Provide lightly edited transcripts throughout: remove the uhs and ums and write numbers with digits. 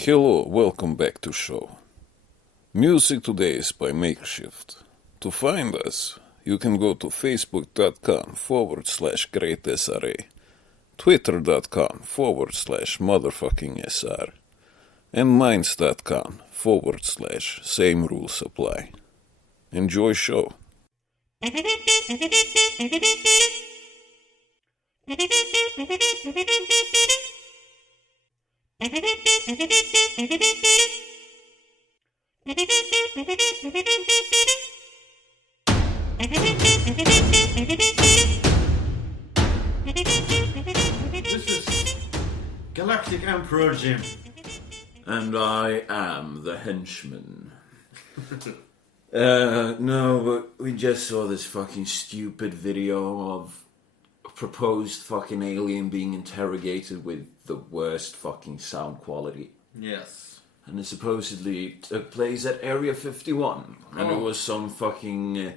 Hello, welcome back to show. Music today is by Makeshift. To find us, you can go to facebook.com/greatsra, twitter.com/motherfucking-sr, and minds.com/same rules apply. Enjoy show. This is Galactic Emperor Jim. And I am the henchman. No, but we just saw this fucking stupid video of a proposed fucking alien being interrogated with the worst fucking sound quality. Yes. And it supposedly took place at Area 51. And it was some fucking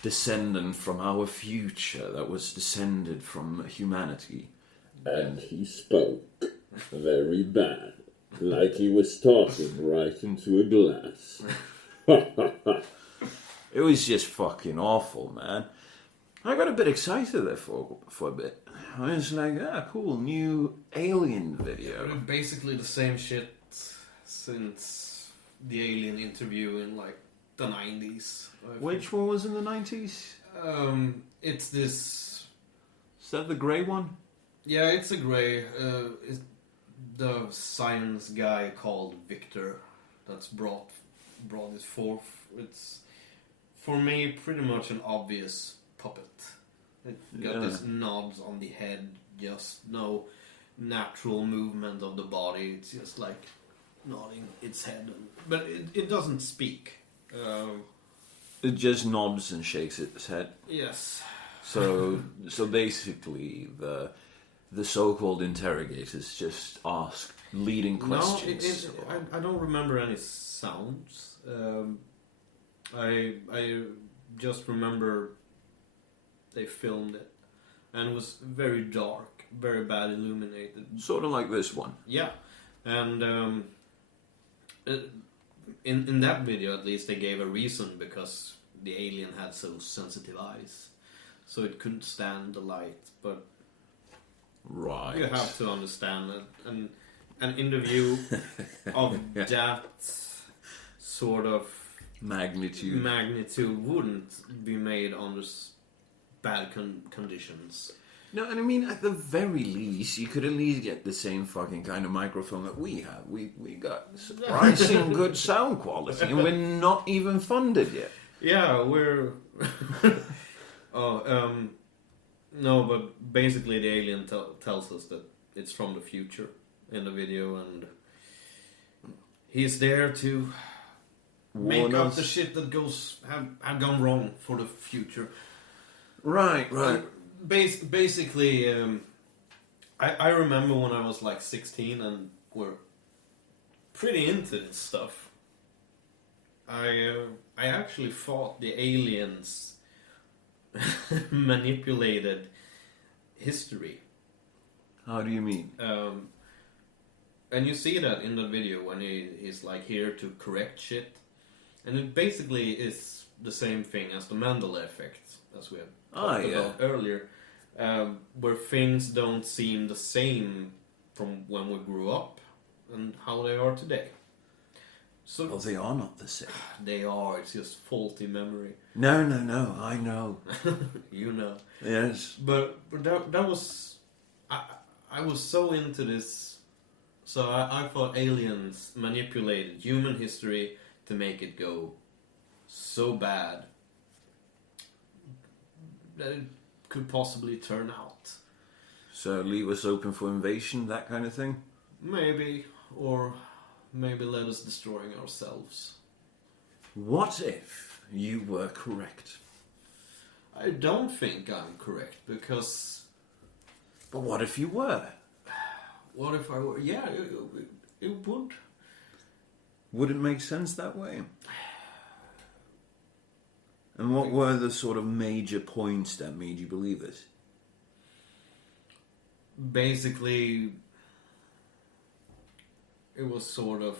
descendant from our future that was descended from humanity. And he spoke very bad, like he was talking right into a glass. It was just fucking awful, man. I got a bit excited there for a bit. I was like, cool, new alien video. Basically the same shit since the alien interview in like the 90s. Which one was in the 90s? It's this... Is that the grey one? Yeah, it's a grey. It's the science guy called Victor that's brought it forth. It's, for me, pretty much an obvious puppet. It got these knobs on the head, just no natural movement of the body. It's just like nodding its head. But it doesn't speak. It just nods and shakes its head. Yes. So basically, the so-called interrogators just ask leading questions. No, I don't remember any sounds. I just remember they filmed it, and it was very dark, very bad illuminated. Sort of like this one. Yeah, and in that video, at least, they gave a reason because the alien had so sensitive eyes, so it couldn't stand the light. But right, you have to understand that an interview of that sort of magnitude wouldn't be made under bad conditions. No, and I mean, at the very least, you could at least get the same fucking kind of microphone that we have. We got surprising good sound quality, and we're not even funded yet. Yeah, we're... No, but basically the alien tells us that it's from the future in the video, and he's there to make up the shit that have gone wrong for the future. Right. Basically, I remember when I was like 16 and were pretty into this stuff. I actually thought the aliens manipulated history. How do you mean? And you see that in the video when he's like here to correct shit. And it basically is the same thing as the Mandela effect, as we have talked about earlier, where things don't seem the same from when we grew up and how they are today. So they are not the same. They are. It's just faulty memory. No, I know. You know. Yes. But that was... I was so into this. So I thought aliens manipulated human history to make it go so bad that it could possibly turn out. So leave us open for invasion, that kind of thing? Maybe. Or maybe let us destroying ourselves. What if you were correct? I don't think I'm correct, because... But what if you were? What if I were? Yeah, it would. Would it make sense that way? And what were the sort of major points that made you believe this? Basically, it was sort of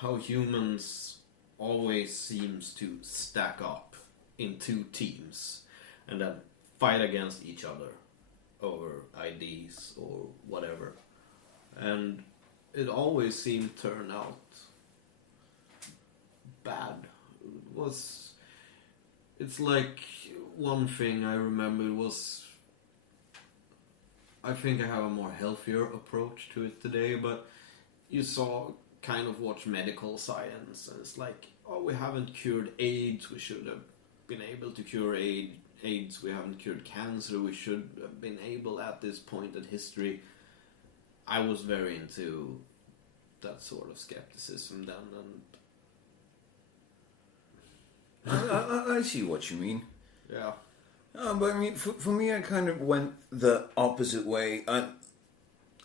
how humans always seems to stack up in two teams and then fight against each other over ideas or whatever. And it always seemed to turn out bad. It's like one thing I remember was, I think I have a more healthier approach to it today, but you watch medical science and it's like, oh, we haven't cured AIDS, we should have been able to cure AIDS, we haven't cured cancer, we should have been able at this point in history. I was very into that sort of skepticism then, and I see what you mean. yeah. But I mean, for me, I kind of went the opposite way.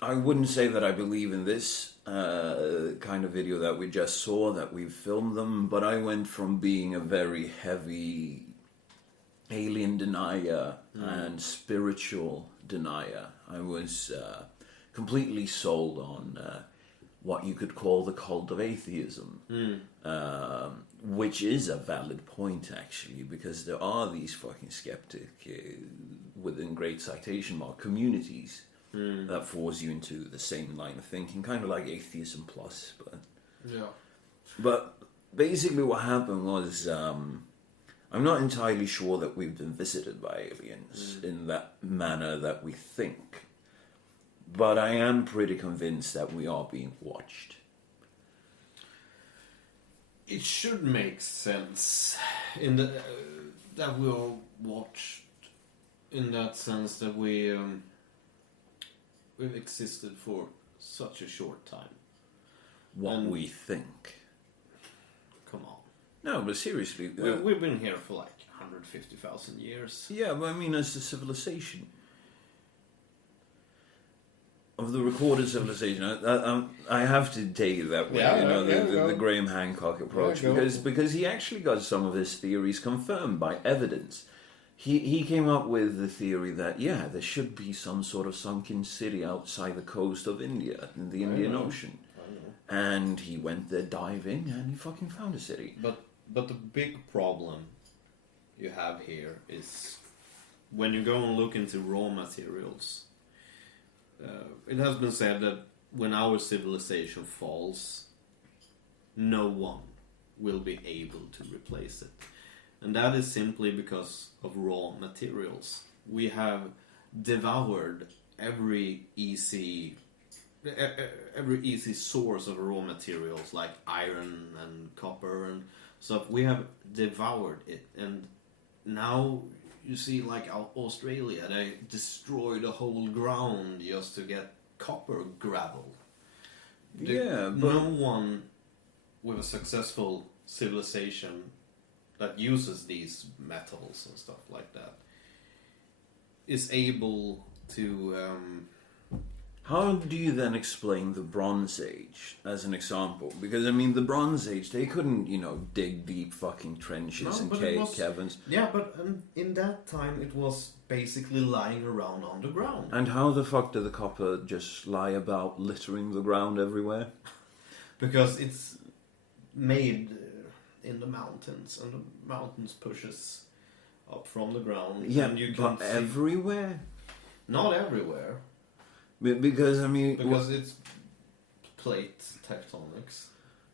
I wouldn't say that I believe in this kind of video that we just saw, that we filmed them, but I went from being a very heavy alien denier and spiritual denier. I was completely sold on what you could call the cult of atheism, which is a valid point, actually, because there are these fucking skeptic, within great citation mark, communities that force you into the same line of thinking, kind of like atheism plus. But basically what happened was, I'm not entirely sure that we've been visited by aliens in that manner that we think. But I am pretty convinced that we are being watched. It should make sense in that we are watched, in that sense that we've existed for such a short time. What we think. Come on. No, but seriously. We've been here for like 150,000 years. Yeah, but I mean as a civilization. Of the recorded civilization, I have to take it that way. The Graham Hancock approach, because he actually got some of his theories confirmed by evidence. He came up with the theory that there should be some sort of sunken city outside the coast of India in the Indian Ocean, and he went there diving and he fucking found a city. But the big problem you have here is when you go and look into raw materials. It has been said that when our civilization falls, no one will be able to replace it. And that is simply because of raw materials. We have devoured every easy source of raw materials like iron and copper and stuff. We have devoured it, and now you see, like Australia, they destroy the whole ground just to get copper gravel. But no one with a successful civilization that uses these metals and stuff like that is able to... How do you then explain the Bronze Age as an example? Because, I mean, the Bronze Age, they couldn't, dig deep fucking trenches and caverns. Yeah, but in that time it was basically lying around on the ground. And how the fuck did the copper just lie about littering the ground everywhere? Because it's made in the mountains, and the mountains pushes up from the ground. Yeah, and you but everywhere? Not everywhere. Because, I mean... Because it's plate tectonics.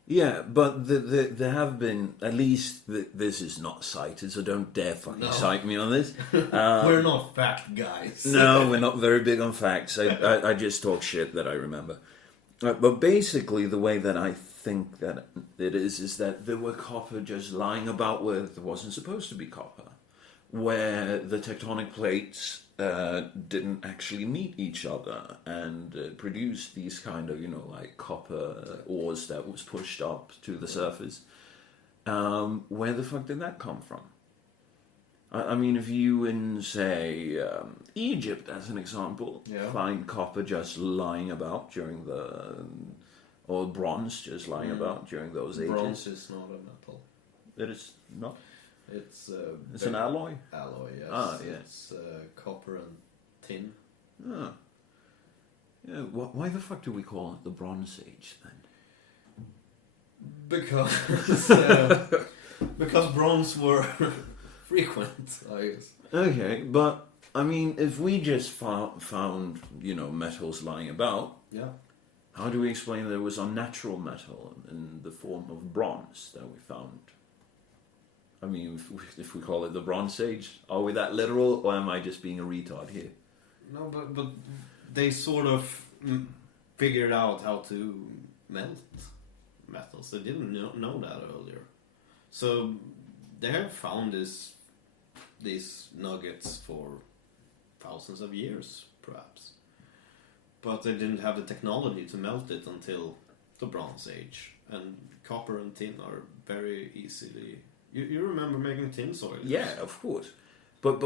Yeah, but there have been, at least this is not cited, so don't dare fucking cite me on this. We're not fact guys. No, we're not very big on facts. I just talk shit that I remember. But basically, the way that I think that it is that there were copper just lying about where there wasn't supposed to be copper. Where the tectonic plates didn't actually meet each other and produce these kind of, like copper ores that was pushed up to the surface. Where the fuck did that come from? I mean, if you in, say, Egypt, as an example, find copper just lying about during or bronze just lying about during those ages. Bronze is not a metal. It is not? It's an alloy? Alloy, yes. Ah, yeah. It's copper and tin. Ah. Yeah, why the fuck do we call it the Bronze Age then? Because bronze were frequent, I guess. Okay, but I mean, if we just found metals lying about, Yeah. how do we explain there was unnatural metal in the form of bronze that we found? I mean, if we call it the Bronze Age, are we that literal, or am I just being a retard here? No, but they sort of figured out how to melt metals. They didn't know that earlier. So they have found these nuggets for thousands of years, perhaps. But they didn't have the technology to melt it until the Bronze Age. And copper and tin are very easily... You remember making tin soil? Yeah, of course. But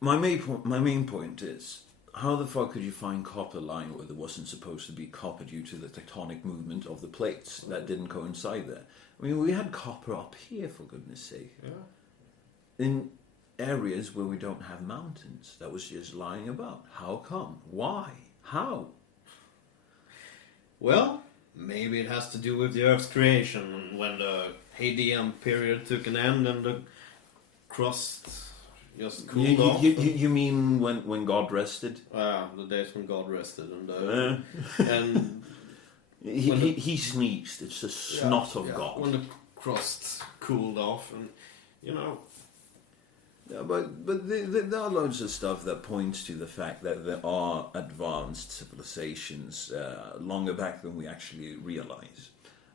my main point is, how the fuck could you find copper lying where there wasn't supposed to be copper due to the tectonic movement of the plates that didn't coincide there? I mean, we had copper up here, for goodness sake. Yeah. In areas where we don't have mountains, that was just lying about. How come? Why? How? Well, maybe it has to do with the Earth's creation, when the Hadean period took an end and the crust just cooled off. You mean when God rested? The days when God rested, and he sneezed. It's the snot of God. When the crust cooled off, and Yeah, but there are loads of stuff that points to the fact that there are advanced civilizations longer back than we actually realize.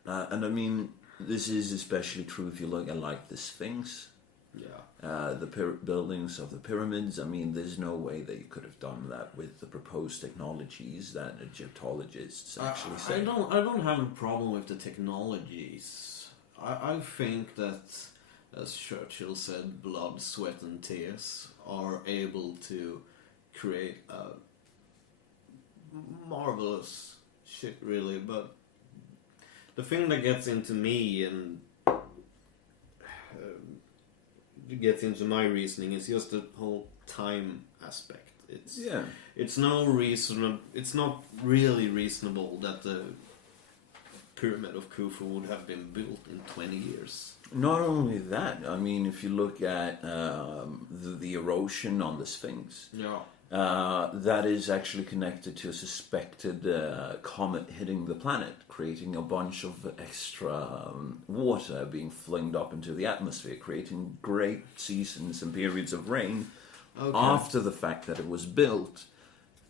And I mean, this is especially true if you look at like the Sphinx. Yeah. The buildings of the pyramids. I mean, there's no way they could have done that with the proposed technologies that Egyptologists actually say. I don't have a problem with the technologies. I think that, as Churchill said, blood, sweat and tears are able to create a marvelous shit, really. But the thing that gets into me and gets into my reasoning is just the whole time aspect. It's not really reasonable that the Pyramid of Khufu would have been built in 20 years. Not only that, I mean, if you look at the erosion on the Sphinx, that is actually connected to a suspected comet hitting the planet, creating a bunch of extra water being flinged up into the atmosphere, creating great seasons and periods of rain after the fact that it was built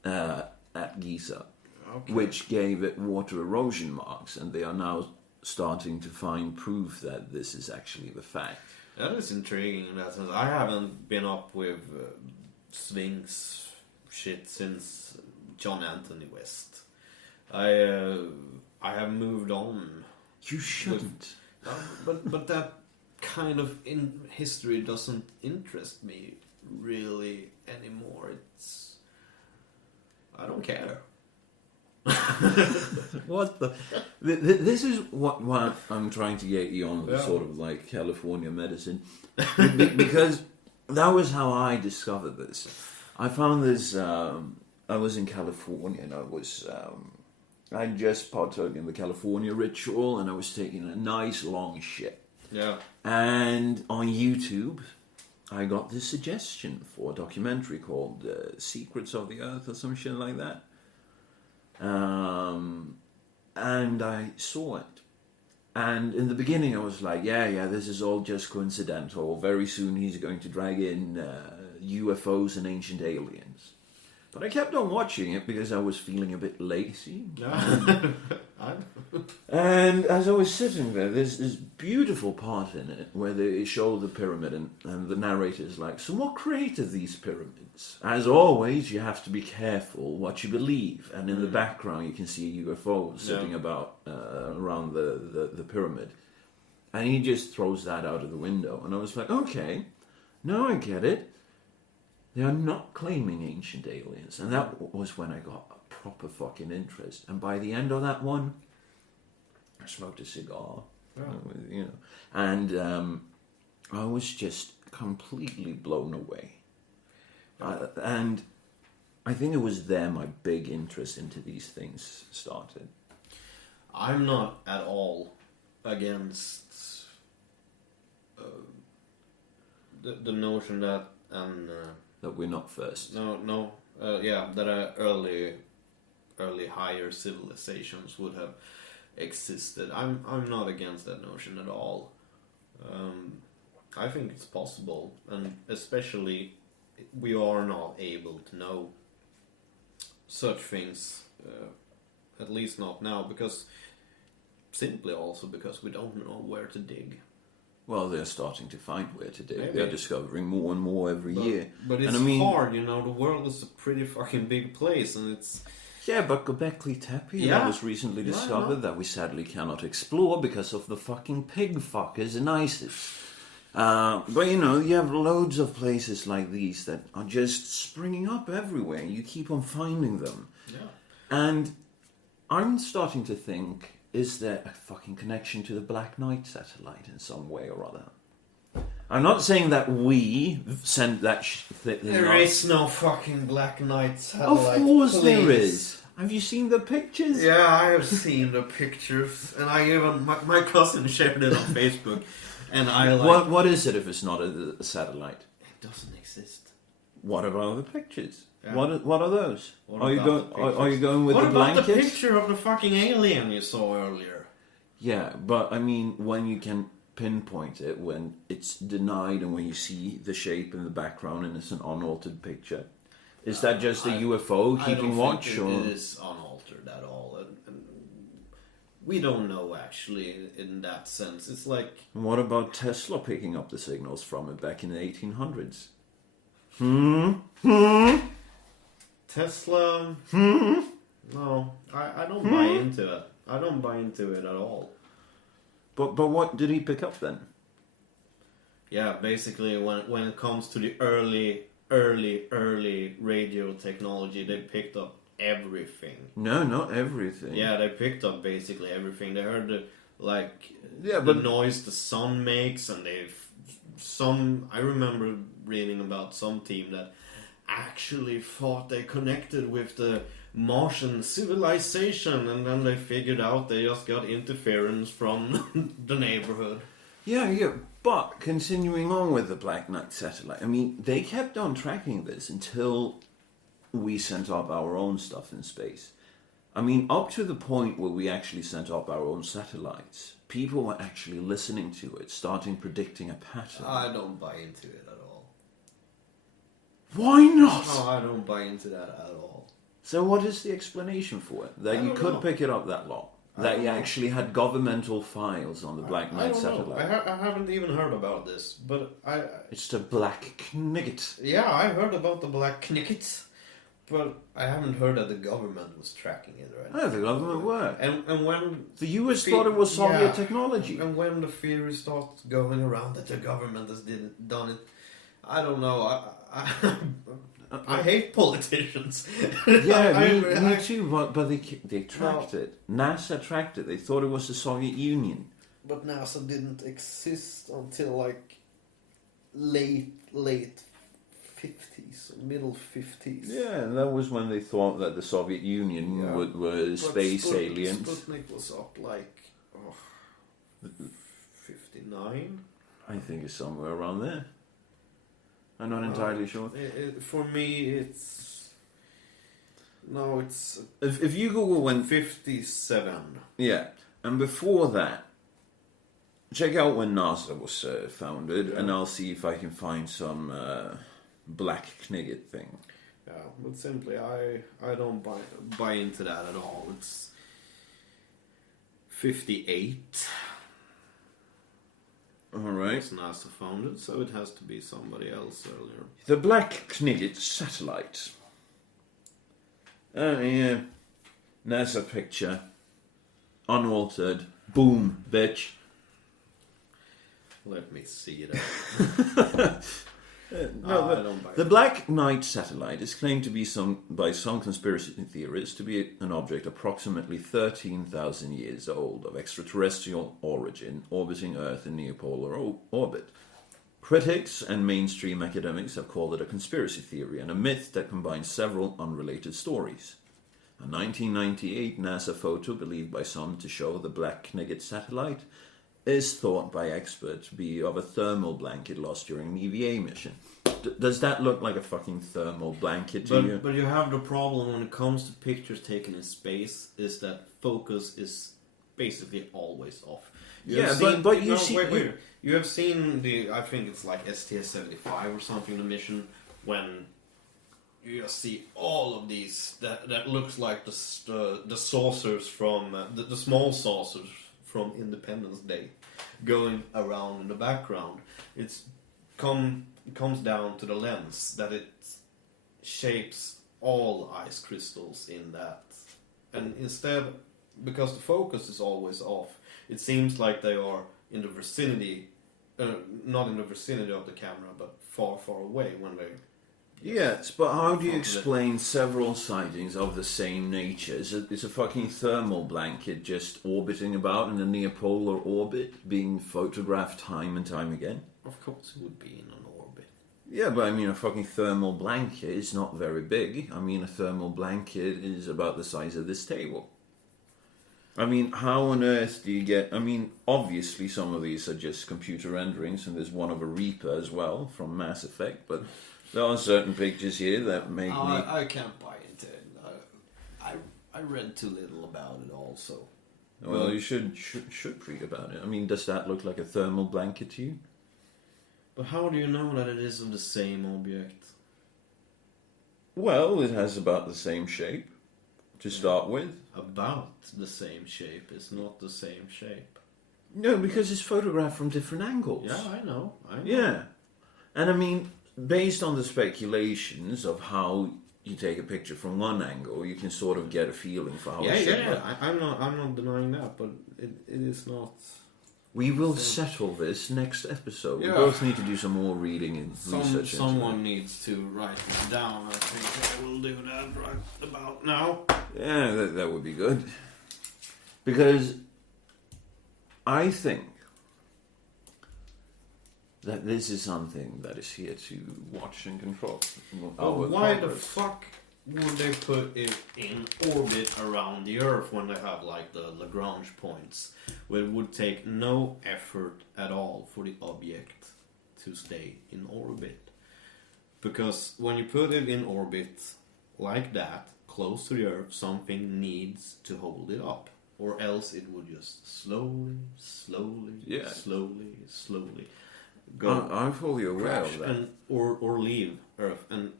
at Giza, which gave it water erosion marks, and they are now starting to find proof that this is actually the fact. That is intriguing in that sense. I haven't been up with Sphinx shit since John Anthony West. I have moved on. You shouldn't. But that kind of history doesn't interest me really anymore. I don't care. What the? This is what I'm trying to get you on, sort of like California medicine, because that was how I discovered this. I found this. I was in California, and I just partook in the California ritual, and I was taking a nice long shit. Yeah. And on YouTube, I got this suggestion for a documentary called "Secrets of the Earth" or some shit like that. And I saw it, and in the beginning I was like, yeah, this is all just coincidental. Very soon he's going to drag in UFOs and ancient aliens. But I kept on watching it because I was feeling a bit lazy. And as I was sitting there, there's this beautiful part in it where they show the pyramid, and the narrator is like, so what created these pyramids? As always, you have to be careful what you believe. And in the background, you can see a UFO sitting about around the pyramid. And he just throws that out of the window. And I was like, okay, now I get it. They are not claiming ancient aliens. And that was when I got a proper fucking interest. And by the end of that one, I smoked a cigar, and I was just completely blown away. And I think it was there my big interest into these things started. I'm not at all against the notion that That we're not first. that early higher civilizations would have existed. I'm not against that notion at all. I think it's possible, and especially we are not able to know such things, at least not now, because we don't know where to dig. Well, they're starting to find where to dig. Maybe. They're discovering more and more every year. But it's and hard, the world is a pretty fucking big place, and it's... Yeah, but Göbekli Tepe that was recently discovered that we sadly cannot explore because of the fucking pig fuckers in ISIS. But you have loads of places like these that are just springing up everywhere. You keep on finding them. Yeah. And I'm starting to think, is there a fucking connection to the Black Knight satellite in some way or other? I'm not saying that we sent that thing There up. is no fucking Black Knight satellite. Of course there is. Have you seen the pictures? Yeah, I have seen the pictures, and I even my cousin shared it on Facebook, and I like. What is it if it's not a satellite? It doesn't exist. What about the pictures? Yeah. What are those? What Are you about going? the Are you going with what the about blankets? the picture of the fucking alien you saw earlier? Yeah, but I mean, when you can pinpoint it, when it's denied, and when you see the shape in the background and it's an unaltered picture, is that just a UFO keeping watch? I don't think it is unaltered at all. And we don't know actually in that sense. It's like What about Tesla picking up the signals from it back in the 1800s? Tesla. No, I don't buy into it. I don't buy into it at all. But what did he pick up then? Yeah, basically when it comes to the early radio technology, they picked up everything. No, not everything. Yeah, they picked up basically everything. They heard the but noise the sun makes, and I remember reading about some team that actually thought they connected with the Martian civilization, and then they figured out they just got interference from the neighborhood. Yeah, but continuing on with the Black Knight satellite, I mean, they kept on tracking this until we sent up our own stuff in space. I mean, up to the point where we actually sent up our own satellites, people were actually listening to it, starting predicting a pattern. I don't buy into it at all. Why not? No, I don't buy into that at all. So what is the explanation for it? That I you don't could know. pick it up that long? That you actually had governmental files on the Black I Knight don't know. satellite? I haven't even heard about this, but It's the Black Knight. yeah, I heard about the Black Knicket, but I haven't heard that the government was tracking it, right? Oh, the government were. And when The US thought it was Soviet yeah. technology. And when the theory starts going around that the government has done it, I don't know. I hate politicians. Yeah, me too. But they tracked it. NASA tracked it. They thought it was the Soviet Union. But NASA didn't exist until like late 50s, middle 50s. Yeah, and that was when they thought that the Soviet Union were space aliens. Sputnik was up like 59. I think it's somewhere around there. I'm not entirely sure. For me, it's If you Google when 57. yeah, and before that, check out when NASA was founded, and I'll see if I can find some Black Kniget thing. Yeah, but simply, I don't buy into that at all. It's 58. All right. It's NASA founded, so it has to be somebody else earlier. The Black Kniget satellite. Yeah. NASA picture. Unaltered. Boom, bitch. Let me see that. No, I don't buy the it. Black Knight satellite is claimed to be by some conspiracy theorists to be an object approximately 13,000 years old of extraterrestrial origin, orbiting Earth in near polar orbit. Critics and mainstream academics have called it a conspiracy theory and a myth that combines several unrelated stories. A 1998 NASA photo, believed by some to show the Black Knight satellite, is thought by experts to be of a thermal blanket lost during an EVA mission. Does that look like a fucking thermal blanket to you? But you have the problem when it comes to pictures taken in space is that focus is basically always off. You have seen the, I think it's like STS-75 or something, the mission, when you just see all of these that looks like the saucers from the small saucers from Independence Day going around in the background. It comes down to the lens that it shapes all ice crystals in that, and instead, because the focus is always off, it seems like they are in the vicinity, not in the vicinity of the camera, but far, far away when they... Yes, but how do you explain several sightings of the same nature? Is a fucking thermal blanket just orbiting about in a near-polar orbit, being photographed time and time again? Of course it would be in an orbit. Yeah, but I mean, a fucking thermal blanket is not very big. I mean, a thermal blanket is about the size of this table. I mean, how on earth do you get... I mean, obviously some of these are just computer renderings, and there's one of a Reaper as well from Mass Effect, but there are certain pictures here that make me... I can't buy into it. I read too little about it also. Well, you should read about it. I mean, does that look like a thermal blanket to you? But how do you know that it is of the same object? Well, it has about the same shape to start with. About the same shape. It's not the same shape. No, because it's photographed from different angles. Yeah, I know. Yeah. And I mean, based on the speculations of how you take a picture from one angle, you can sort of get a feeling for how it should look. I'm not denying that, but it is not... We will settle this next episode. Yeah. We both need to do some more reading and research. Someone needs to write it down. I think I will do that right about now. Yeah, that would be good. Because I think that this is something that is here to watch and control. Why the fuck would they put it in orbit around the Earth when they have like the Lagrange points, where it would take no effort at all for the object to stay in orbit? Because when you put it in orbit like that, close to the Earth, something needs to hold it up, or else it would just slowly go. I'm fully aware of that. Or leave Earth. And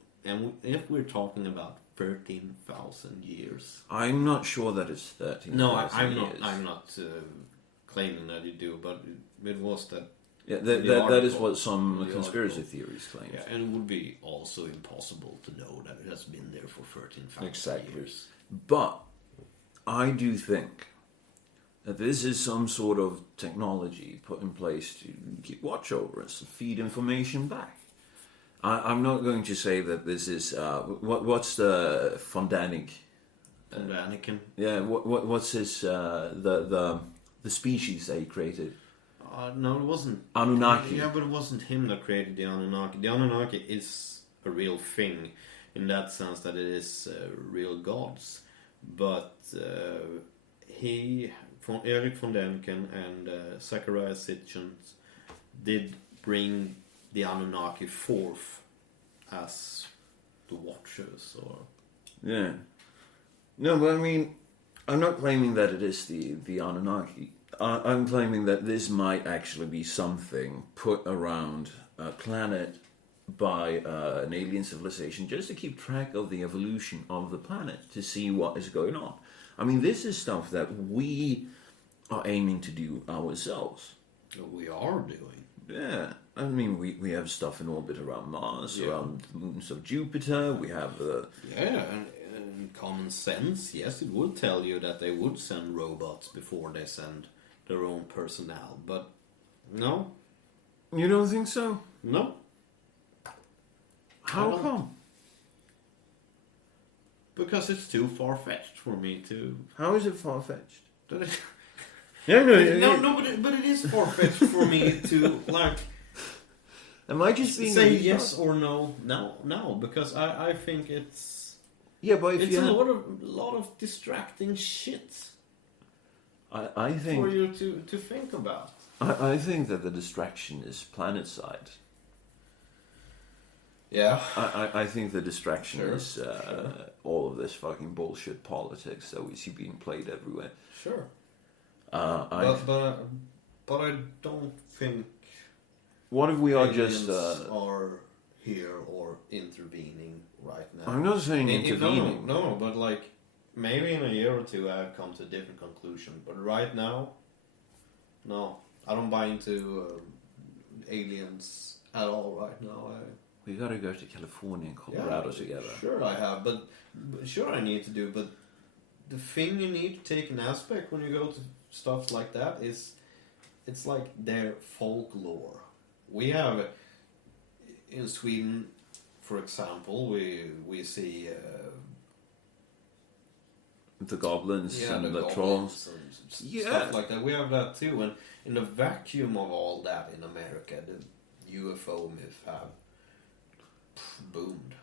if we're talking about 13,000 years... I'm not sure that it's 13,000 years. No, I'm not claiming that you do, but it was that... Yeah, that is what some conspiracy theories claim. Yeah, and it would be also impossible to know that it has been there for 13,000 years. But I do think that this is some sort of technology put in place to keep watch over us and feed information back. I'm not going to say that this is what's the Fondanic? Fondanican? Yeah, what's his the species that he created? No, it wasn't Anunnaki. Yeah, but it wasn't him that created the Anunnaki. The Anunnaki is a real thing in that sense that it is real gods. But Erik von Däniken and Zacharias Sitchin did bring the Anunnaki forth as the Watchers, or... Yeah. No, but I mean, I'm not claiming that it is the Anunnaki. I'm claiming that this might actually be something put around a planet by an alien civilization just to keep track of the evolution of the planet, to see what is going on. I mean, this is stuff that we are aiming to do ourselves. We are doing. Yeah. I mean, we have stuff in orbit around Mars, around the moons of Jupiter, we have... and common sense, yes, it would tell you that they would send robots before they send their own personnel, but no. You don't think so? No. How come? Because it's too far-fetched for me to... How is it far-fetched? No, No, but it is far-fetched for me to, like... Am I just being say a yes retard? or no now because I think it's But if it's you a had, lot of distracting shit I for think you to think about. I think that the distraction is planet side. Yeah. I think the distraction Sure, is all of this fucking bullshit politics that we see being played everywhere. Sure. I But I don't think what if we are aliens just? are here or intervening right now. I'm not saying No, intervening. no, but like maybe in a year or two I've come to a different conclusion. But right now, no, I don't buy into aliens at all right now. We gotta go to California and Colorado together. Sure, I have, but sure I need to do. But the thing you need to take an aspect when you go to stuff like that is, it's like their folklore. We have in Sweden, for example, we see The goblins and the goblins trolls. and Yeah. stuff like that. We have that too, and in the vacuum of all that in America, the UFO myth have boomed.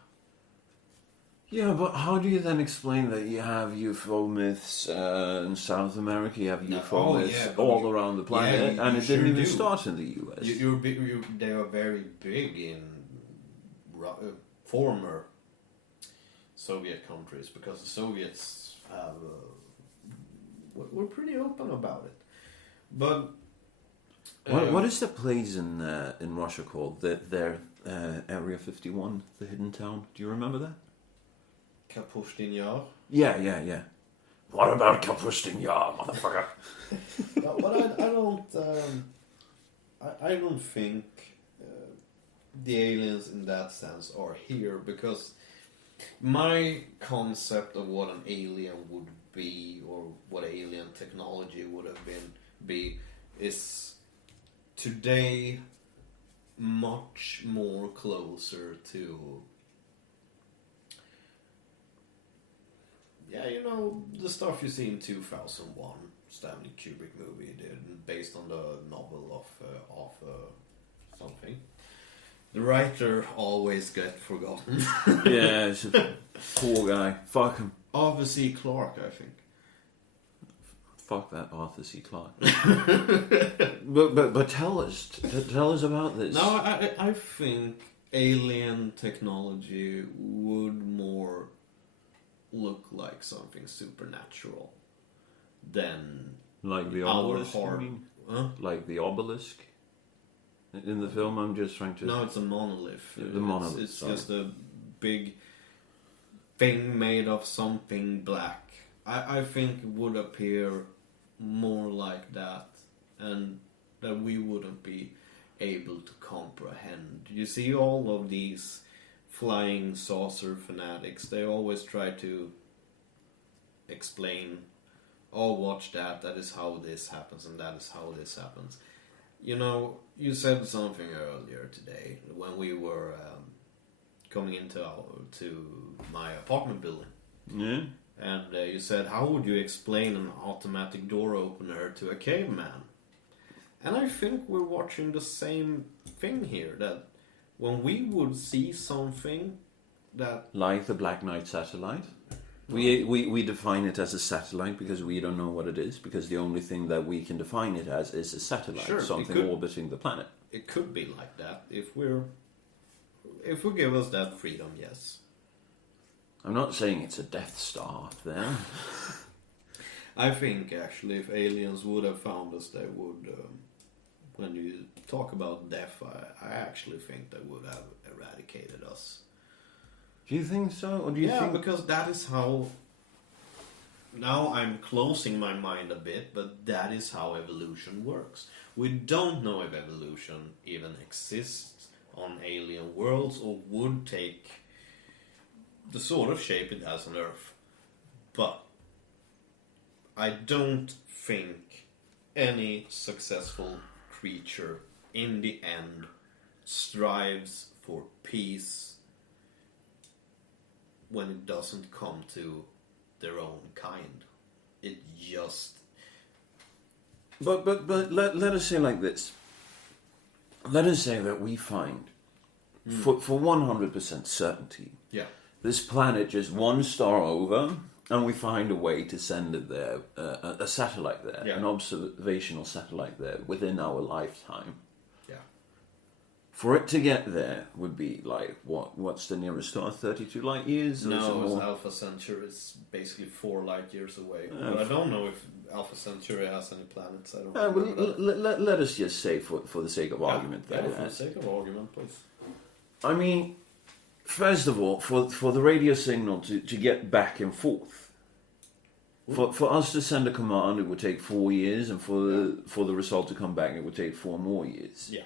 Yeah, but how do you then explain that you have UFO myths in South America? You have UFO myths but all around the planet, and it didn't even start in the US. They are very big in former Soviet countries because the Soviets have were pretty open about it. But What is the place in Russia called? Their Area 51, the hidden town. Do you remember that? Kapustin Yar? Yeah. What about Kapustin Yar, motherfucker? But I don't think the aliens in that sense are here because my concept of what an alien would be or what alien technology would have be is today much more closer to the stuff you see in 2001 Stanley Kubrick movie based on the novel of something. The writer always gets forgotten. Yeah, it's a poor guy. Fuck him. Arthur C. Clarke, I think. Fuck that Arthur C. Clarke. but tell us about this. No, I think alien technology would more look like something supernatural than Like the our obelisk, you hard. mean? Huh? Like the obelisk? In the film, I'm just trying to... No, it's a monolith. The monolith, It's sorry. just a big thing made of something black. I think it would appear more like that, and that we wouldn't be able to comprehend. You see all of these flying saucer fanatics, they always try to explain, oh, watch that is how this happens, and that is how this happens. You know, you said something earlier today when we were coming into my apartment building. Yeah? And you said, how would you explain an automatic door opener to a caveman? And I think we're watching the same thing here, that when we would see something that... Like the Black Knight satellite. We define it as a satellite because we don't know what it is, because the only thing that we can define it as is a satellite, Sure, something orbiting the planet. It could be like that if we give us that freedom, yes. I'm not saying it's a Death Star up there. I think actually if aliens would have found us, they would, when you talk about death, I actually think they would have eradicated us. Do you think so? Or do you think... because that is how... Now I'm closing my mind a bit, but that is how evolution works. We don't know if evolution even exists on alien worlds or would take the sort of shape it has on Earth. But I don't think any successful creature in the end strives for peace when it doesn't come to their own kind. It just... But let us say like this. Let us say that we find for 100% certainty. Yeah. This planet just one star over, and we find a way to send it there, a satellite there, Yeah. an observational satellite there within our lifetime. Yeah. For it to get there would be like what's the nearest star? 32 light years? Or is it No, it's more? Alpha Centauri is basically 4 light years away. But I don't know if Alpha Centauri has any planets. I don't know. Well, let us just say, for the sake of argument, that it for the has. sake of argument, please. I mean, first of all, for the radio signal to get back and forth, for us to send a command, it would take 4 years, and for the result to come back, it would take 4 more years. Yeah.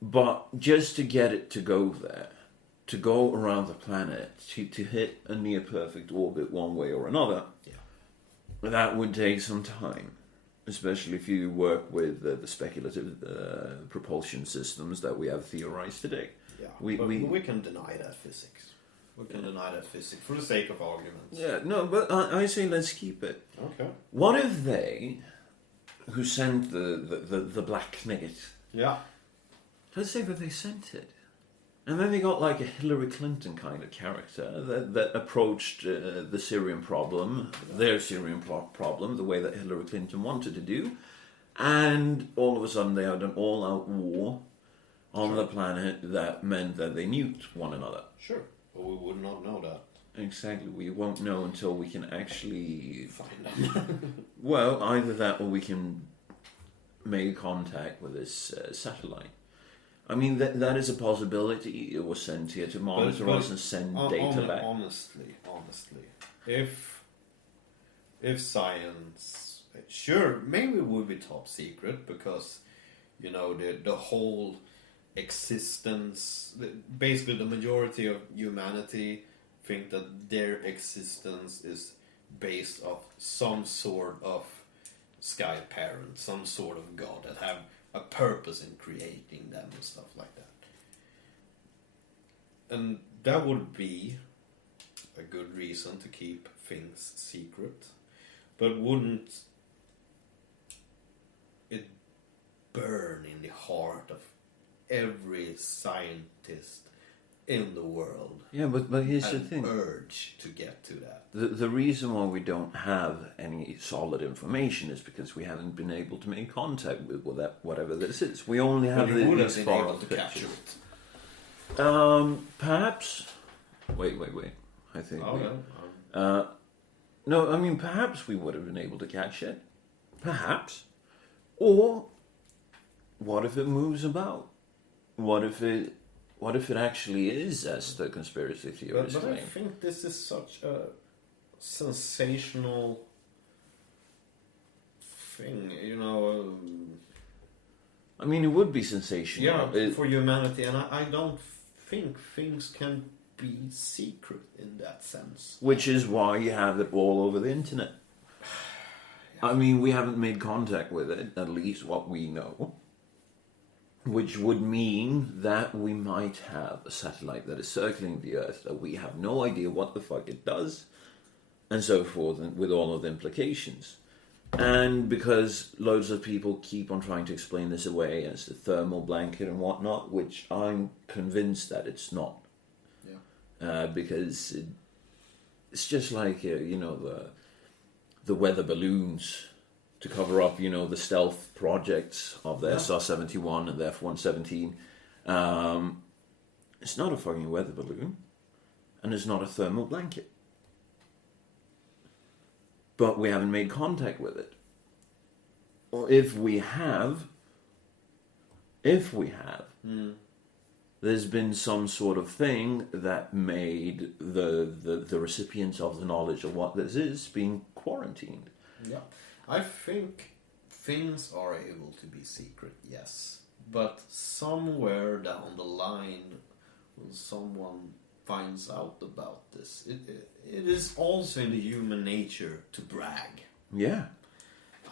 But just to get it to go there, to go around the planet, to hit a near perfect orbit one way or another, that would take some time. Especially if you work with the speculative propulsion systems that we have theorized today. Yeah, We we can deny that physics. We can deny that physics for the sake of arguments. Yeah, no, but I say let's keep it. Okay. What if they, who sent the black nugget, let's say that they sent it, and then they got like a Hillary Clinton kind of character that approached the Syrian problem, their Syrian problem, the way that Hillary Clinton wanted to do, and all of a sudden they had an all-out war on the planet that meant that they nuked one another. Sure, but we would not know that. Exactly, we won't know until we can actually Find out. well, either that or we can make contact with this satellite. I mean, that is a possibility. It was sent here to monitor us and send data back. Honestly, if science, sure, maybe it would be top secret because, you know, the whole existence, basically the majority of humanity think that their existence is based off some sort of sky parent, some sort of god that have a purpose in creating them and stuff like that. And that would be a good reason to keep things secret. But wouldn't it burn in the heart of every scientist in the world? Yeah, but here's the thing. Urge to get to that. The reason why we don't have any solid information is because we haven't been able to make contact with whatever this is. We only have But you would have these been far able off to capture pictures. it. Perhaps. Wait. I think. Okay. No, I mean perhaps we would have been able to catch it. Perhaps. Or what if it moves about? What if it actually is as the conspiracy theorists But I claim? think this is such a sensational thing, you know. I mean, it would be sensational. Yeah, for humanity, and I don't think things can be secret in that sense. Which is why you have it all over the internet. I mean, we haven't made contact with it, at least what we know. Which would mean that we might have a satellite that is circling the Earth that we have no idea what the fuck it does, and so forth, and with all of the implications. And because loads of people keep on trying to explain this away as the thermal blanket and whatnot, which I'm convinced that it's not. Yeah. Because it's just like, you know, the weather balloons to cover up, you know, the stealth projects of the SR-71 and the F-117. It's not a fucking weather balloon, and it's not a thermal blanket. But we haven't made contact with it. Or if we have, there's been some sort of thing that made the recipients of the knowledge of what this is being quarantined. Yeah. I think things are able to be secret, yes. But somewhere down the line, when someone finds out about this, it is also in the human nature to brag. Yeah.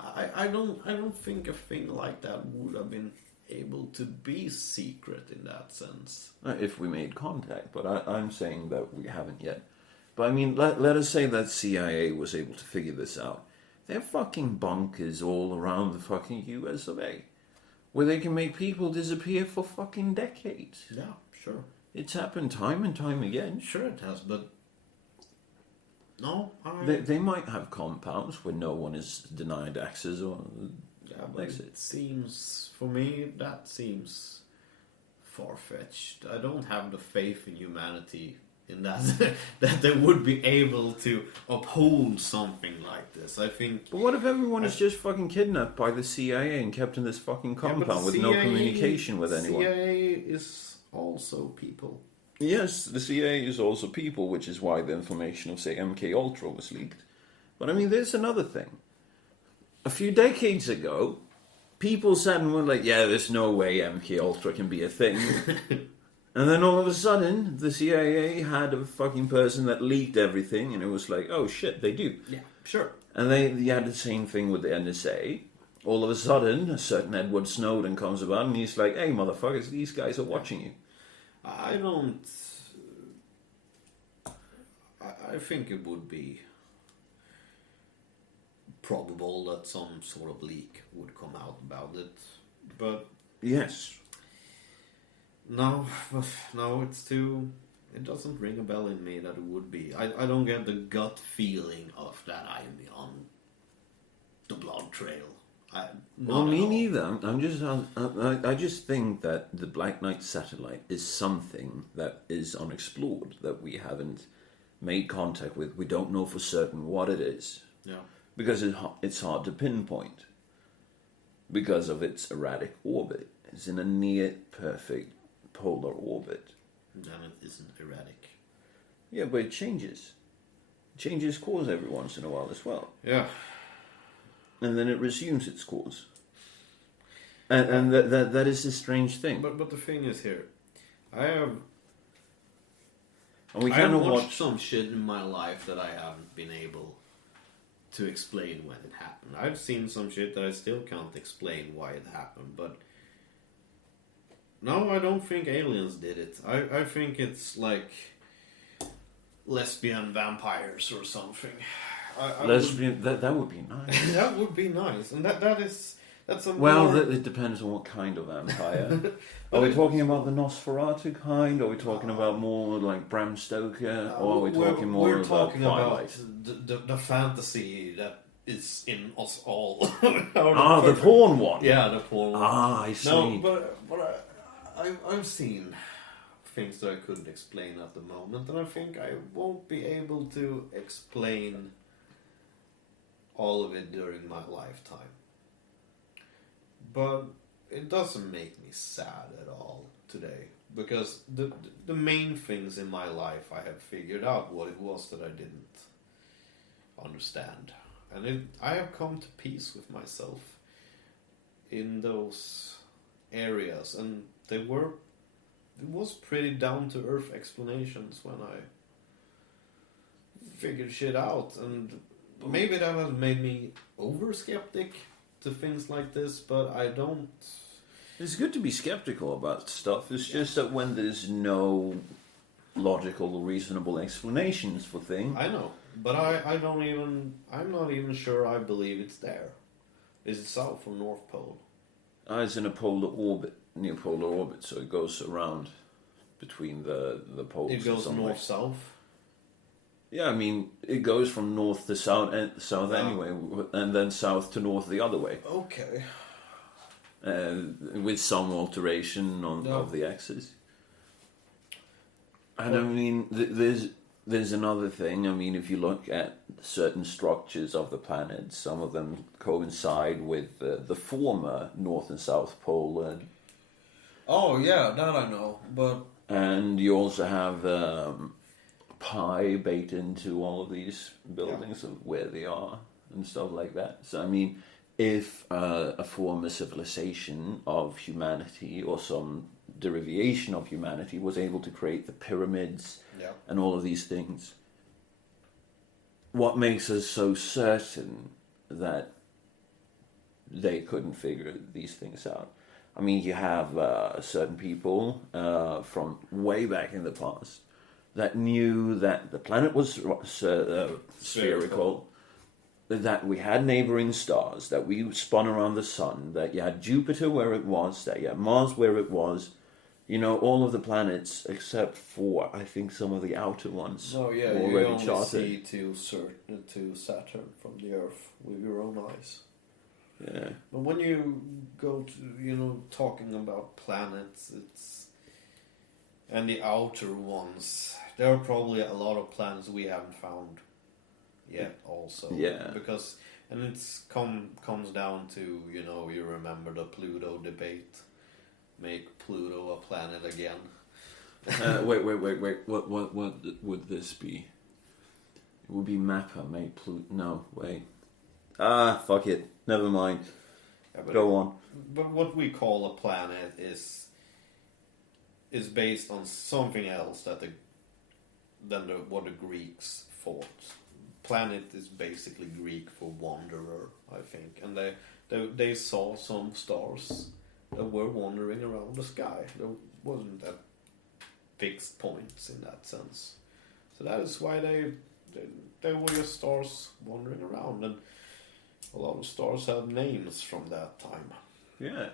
I don't think a thing like that would have been able to be secret in that sense. If we made contact, but I'm saying that we haven't yet. But I mean, let us say that CIA was able to figure this out. There are fucking bunkers all around the fucking US of A. where they can make people disappear for fucking decades. Yeah, sure. It's happened time and time again. Sure it has, but... No, They might have compounds where no one is denied access or... Yeah, but it seems... For me, that seems far-fetched. I don't have the faith in humanity in that that they would be able to uphold something like this. I think... But what if everyone is just fucking kidnapped by the CIA and kept in this fucking compound with no communication with anyone? CIA is also people. Yes, the CIA is also people, which is why the information of, say, MK Ultra was leaked. But I mean, there's another thing. A few decades ago, people said and were like, yeah, there's no way MK Ultra can be a thing. And then all of a sudden, the CIA had a fucking person that leaked everything, and it was like, oh shit, they do. Yeah, sure. And they had the same thing with the NSA. All of a sudden, a certain Edward Snowden comes about, and he's like, hey, motherfuckers, these guys are watching you. I don't... I think it would be probable that some sort of leak would come out about it, but... Yes. No, it's too... It doesn't ring a bell in me that it would be. I don't get the gut feeling of that I'm on the blood trail. Well, me neither. I just think that the Black Knight satellite is something that is unexplored, that we haven't made contact with. We don't know for certain what it is. Yeah. Because it's hard to pinpoint. Because of its erratic orbit. It's in a near perfect polar orbit. Then it isn't erratic. Yeah, but it changes. It changes course every once in a while as well. Yeah. And then it resumes its course. And that is a strange thing. But the thing is here, I have watched some shit in my life that I haven't been able to explain when it happened. I've seen some shit that I still can't explain why it happened, but no, I don't think aliens did it. I think it's like lesbian vampires or something. Lesbian, that would be nice. That would be nice, and that's a well, more... it depends on what kind of vampire. Are we talking about the Nosferatu kind? Are we talking about more like Bram Stoker? Or are we talking more about Twilight? The fantasy that is in us all. The porn one. Yeah, the porn one. I see. No, but I've seen things that I couldn't explain at the moment, and I think I won't be able to explain all of it during my lifetime. But it doesn't make me sad at all today, because the main things in my life I have figured out what it was that I didn't understand, and I have come to peace with myself in those areas, and it was pretty down to earth explanations when I figured shit out, and maybe that has made me over skeptic to things like this, but I don't... It's good to be skeptical about stuff. It's just that when there's no logical or reasonable explanations for things... I know, but I'm not even sure I believe it's there. Is it South or North Pole? It's in a polar orbit, near polar orbit, so it goes around between the poles. It goes north-south? Yeah, I mean, it goes from north to south anyway, and then south to north the other way. Okay. With some alteration of the axis. And I mean, there's another thing. I mean, if you look at certain structures of the planet, some of them coincide with the former North and South Pole. Oh, yeah, that I know, but... And you also have... pi baked into all of these buildings of where they are and stuff like that. So I mean, if a former civilization of humanity or some derivation of humanity was able to create the pyramids and all of these things, what makes us so certain that they couldn't figure these things out? I mean, you have certain people from way back in the past that knew that the planet was spherical, that we had neighboring stars, that we spun around the sun, that you had Jupiter where it was, that you had Mars where it was, all of the planets except for, I think, some of the outer ones Oh yeah, were you already only charted. see to Saturn from the Earth with your own eyes. Yeah. But when you go to, talking about planets, and the outer ones, there are probably a lot of planets we haven't found yet also. Yeah. Because, and it's comes down to, you remember the Pluto debate. Make Pluto a planet again. Wait. What would this be? It would be Mappa, made Pluto. No, wait. Fuck it. Never mind. Yeah, Go on. But what we call a planet is based on something else than what the Greeks thought. Planet is basically Greek for wanderer, I think, and they saw some stars that were wandering around the sky. There wasn't that fixed points in that sense, so that is why they were just stars wandering around, and a lot of stars have names from that time. Yeah.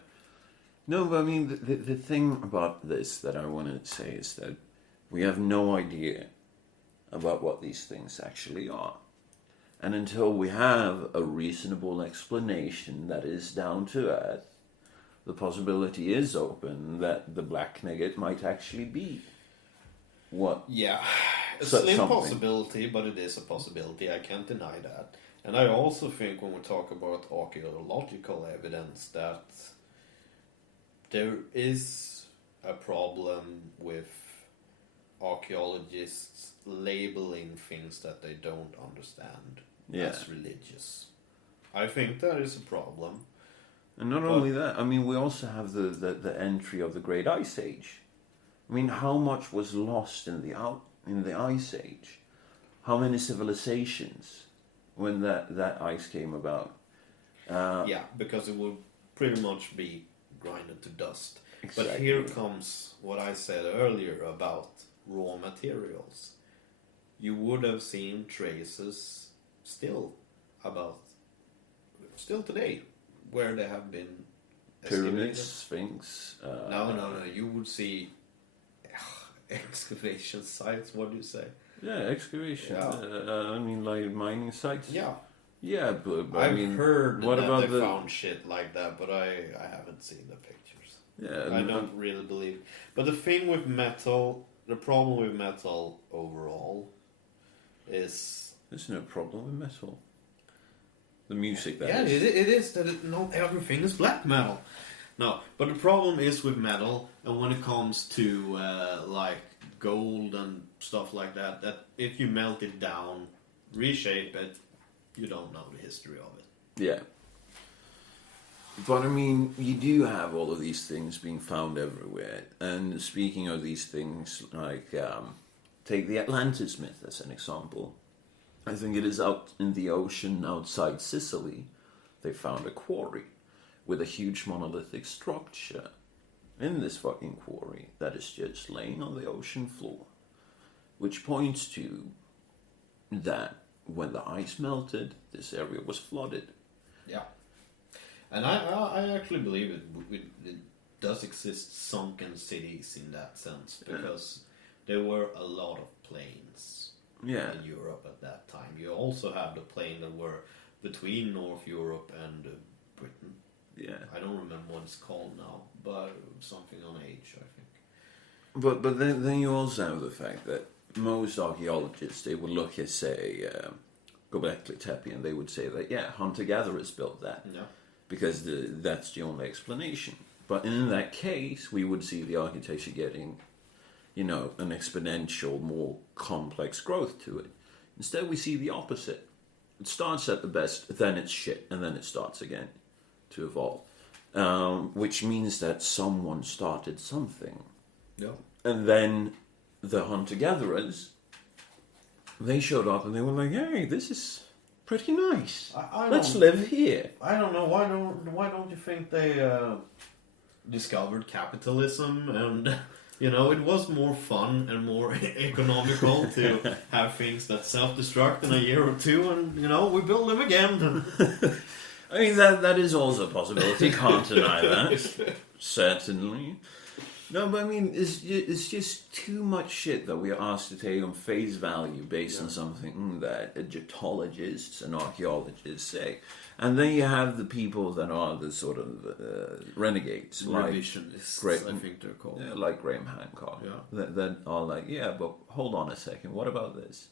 No, but I mean, the thing about this that I want to say is that we have no idea about what these things actually are. And until we have a reasonable explanation that is down to earth, the possibility is open that the black nugget might actually be what? Yeah, a So- slim something. possibility, but it is a possibility. I can't deny that. And I also think when we talk about archaeological evidence that there is a problem with archaeologists labeling things that they don't understand as religious. I think that is a problem. And not only that, I mean, we also have the entry of the Great Ice Age. I mean, how much was lost in the Ice Age? How many civilizations when that ice came about? Yeah, because it will pretty much be grinded to dust. Exactly. But here comes what I said earlier about raw materials. You would have seen traces still today where they have been Pyramids, excavated. Sphinx. No. You would see excavation sites. What do you say? Yeah, excavation. Yeah. I mean, like mining sites. Yeah, Yeah, but I I've mean, heard what that about they found shit like that, but I haven't seen the pictures. Yeah, I don't really believe. But the thing with metal, the problem with metal overall is... There's no problem with metal. The music, that Yeah, is. it is that not everything is black metal. No, but the problem is with metal, and when it comes to like gold and stuff like that, that if you melt it down, reshape it, you don't know the history of it. Yeah. But I mean, you do have all of these things being found everywhere. And speaking of these things, like, take the Atlantis myth as an example. I think it is out in the ocean outside Sicily. They found a quarry with a huge monolithic structure in this fucking quarry that is just laying on the ocean floor. Which points to that when the ice melted, this area was flooded. Yeah. And I actually believe it does exist sunken cities in that sense, because there were a lot of plains in Europe at that time. You also have the plain that were between North Europe and Britain. Yeah. I don't remember what it's called now, but something on H, I think. But then you also have the fact that most archaeologists, they would look at, say, Göbekli Tepe, and they would say that, yeah, hunter-gatherers built that. Yeah. Because that's the only explanation. But in that case, we would see the architecture getting, an exponential, more complex growth to it. Instead, we see the opposite. It starts at the best, then it's shit, and then it starts again to evolve. Which means that someone started something. Yeah. And then the hunter-gatherers, they showed up and they were like, hey, this is pretty nice. Let's live here. I don't know, why don't you think they discovered capitalism and You know, it was more fun and more economical to have things that self-destruct in a year or two, and you know, we build them again. I mean, that is also a possibility. Can't deny that. Certainly. No, but I mean, it's just too much shit that we are asked to take on face value based on something that Egyptologists and archaeologists say. And then you have the people that are the sort of renegades. Revisionists, I think they're called. Like Graham Hancock. Yeah. That are like, yeah, but hold on a second, what about this?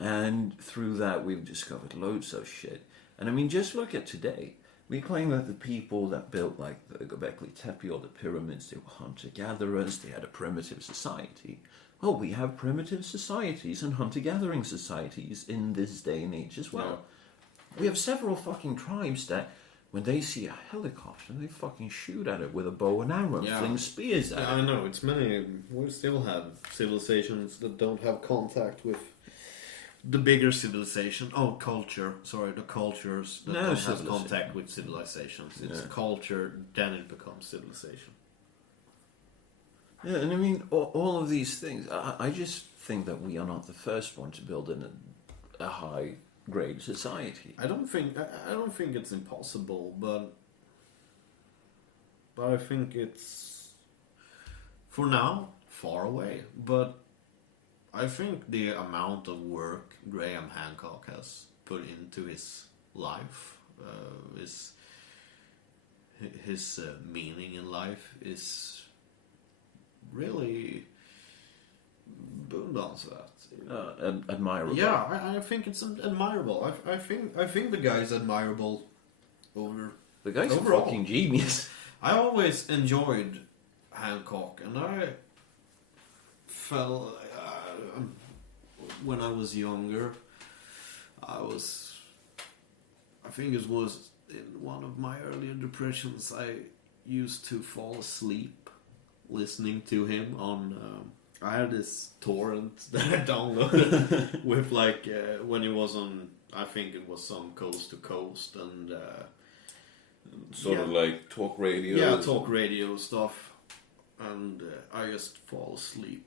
And through that, we've discovered loads of shit. And I mean, just look at today. We claim that the people that built like the Göbekli Tepe or the pyramids, they were hunter-gatherers, they had a primitive society. Well, we have primitive societies and hunter-gathering societies in this day and age as well. Yeah. We have several fucking tribes that when they see a helicopter, they fucking shoot at it with a bow and arrow and fling spears at it. I know, it's many. We still have civilizations that don't have contact with the bigger civilization. The cultures that don't have contact with civilizations. It's culture, then it becomes civilization. Yeah, and I mean, all of these things, I just think that we are not the first one to build in a high-grade society. I don't think it's impossible, but I think it's, for now, far away. But I think the amount of work Graham Hancock has put into his life, his meaning in life, is really bound to that. Admirable. Yeah, I think it's admirable. I think the guy's admirable over. The guy's overall. a fucking genius. I always enjoyed Hancock, and I felt when I was younger, I think it was in one of my earlier depressions, I used to fall asleep listening to him on. I had this torrent that I downloaded with when it was on. I think it was some Coast to Coast and sort of like talk radio. Yeah, talk radio stuff, and I just fell asleep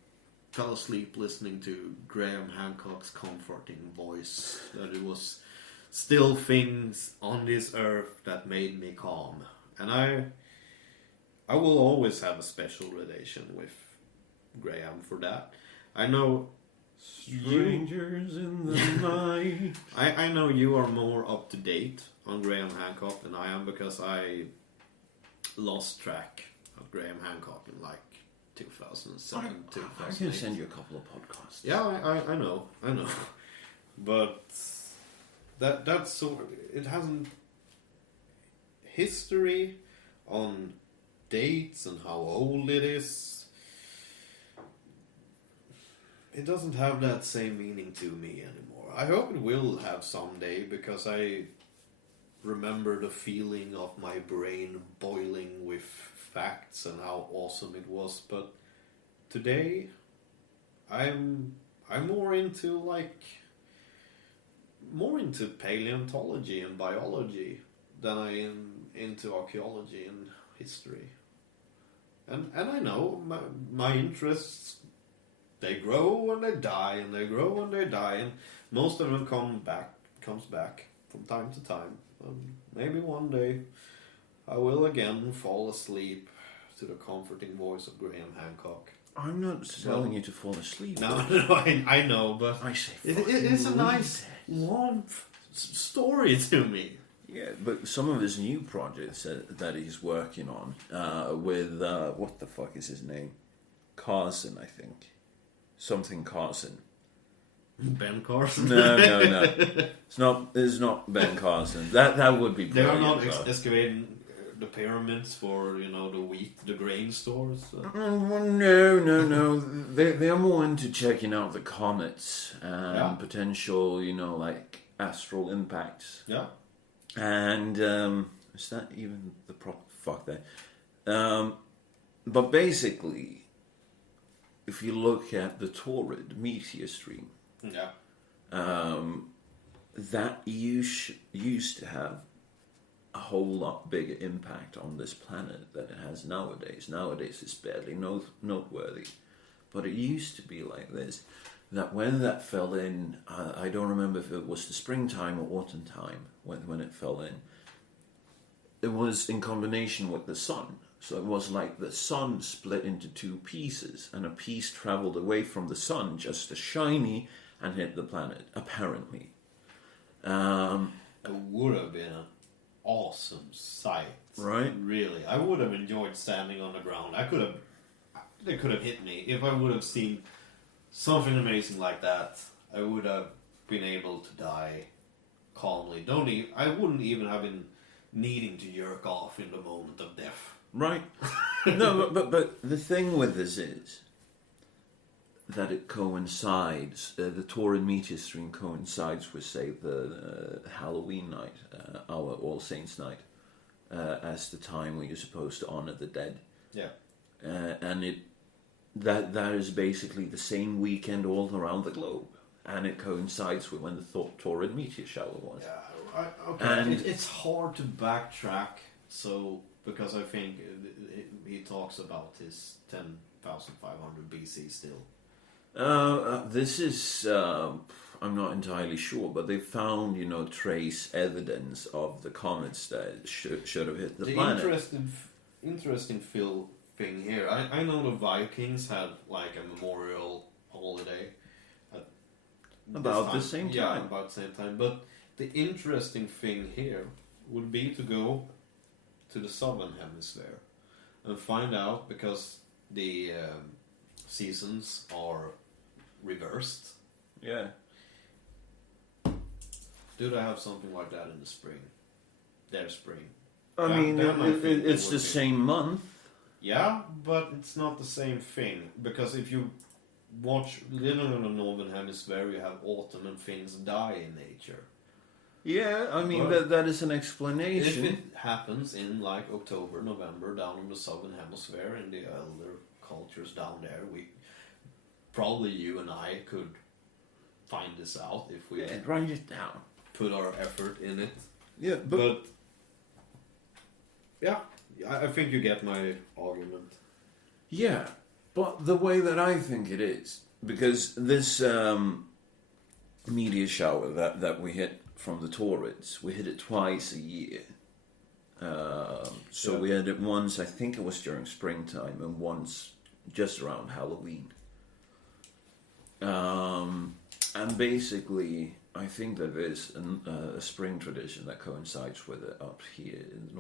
listening to Graham Hancock's comforting voice. That it was still things on this earth that made me calm, and I will always have a special relation with Graham for that. I know Strangers in the night. I know you are more up to date on Graham Hancock than I am, because I lost track of Graham Hancock in 2007, 2008. I can send you a couple of podcasts. Yeah, I know. But that's sort of, it hasn't history on dates and how old it is. It doesn't have that same meaning to me anymore. I hope it will have someday, because I remember the feeling of my brain boiling with facts and how awesome it was. But today, I'm more into paleontology and biology than I am into archaeology and history. And I know my interests, they grow and they die, and they grow and they die, and most of them comes back from time to time. Maybe one day I will again fall asleep to the comforting voice of Graham Hancock. I'm not telling you to fall asleep. No, I know, but I say it's a nice, warm story to me. Yeah, but some of his new projects that he's working on with, what the fuck is his name? Carson, I think. Something Carson. Ben Carson? No. It's not Ben Carson. That would be They are brilliant. not excavating the pyramids for, the grain stores? No. They are more into checking out the comets and potential, astral impacts. Yeah. And is that even the proper fuck that? But basically, if you look at the Taurid meteor stream, that used to have a whole lot bigger impact on this planet than it has nowadays. Nowadays it's barely noteworthy. But it used to be like this, that when that fell in, I don't remember if it was the springtime or autumn time when it fell in, it was in combination with the sun. So it was like the sun split into two pieces, and a piece traveled away from the sun just as shiny and hit the planet, apparently. It would have been an awesome sight. Right? Really. I would have enjoyed standing on the ground. They could have hit me. If I would have seen something amazing like that, I would have been able to die calmly. I wouldn't even have been needing to jerk off in the moment of death. Right. No, but the thing with this is that it coincides, the Taurid meteor stream coincides with, say, the Halloween night, our All Saints night, as the time where you're supposed to honor the dead. Yeah. And that is basically the same weekend all around the globe. And it coincides with when the Taurid meteor shower was. Yeah, okay. And it's hard to backtrack, because I think he talks about his 10,500 BC still. This is, I'm not entirely sure, but they found, trace evidence of the comets that should have hit the planet. Interesting thing here. I know the Vikings had like a memorial holiday at about the same time. Yeah, about the same time. But the interesting thing here would be to go to the southern hemisphere and find out, because the seasons are reversed. Yeah. Do they have something like that in the spring? Their spring. I mean, it's the same month. Yeah, but it's not the same thing, because if you living in the northern hemisphere, you have autumn and things die in nature. Yeah, I mean, that is an explanation. If it happens in like October, November, down in the southern hemisphere, in the elder cultures down there, probably you and I could find this out if we write it down. Put our effort in it. Yeah, but yeah, I think you get my argument. Yeah, but the way that I think it is, because this meteor shower that we hit from the Taurids, we hit it twice a year. So we had it once, I think it was during springtime, and once just around Halloween. And basically, I think that there's a spring tradition that coincides with it up here in the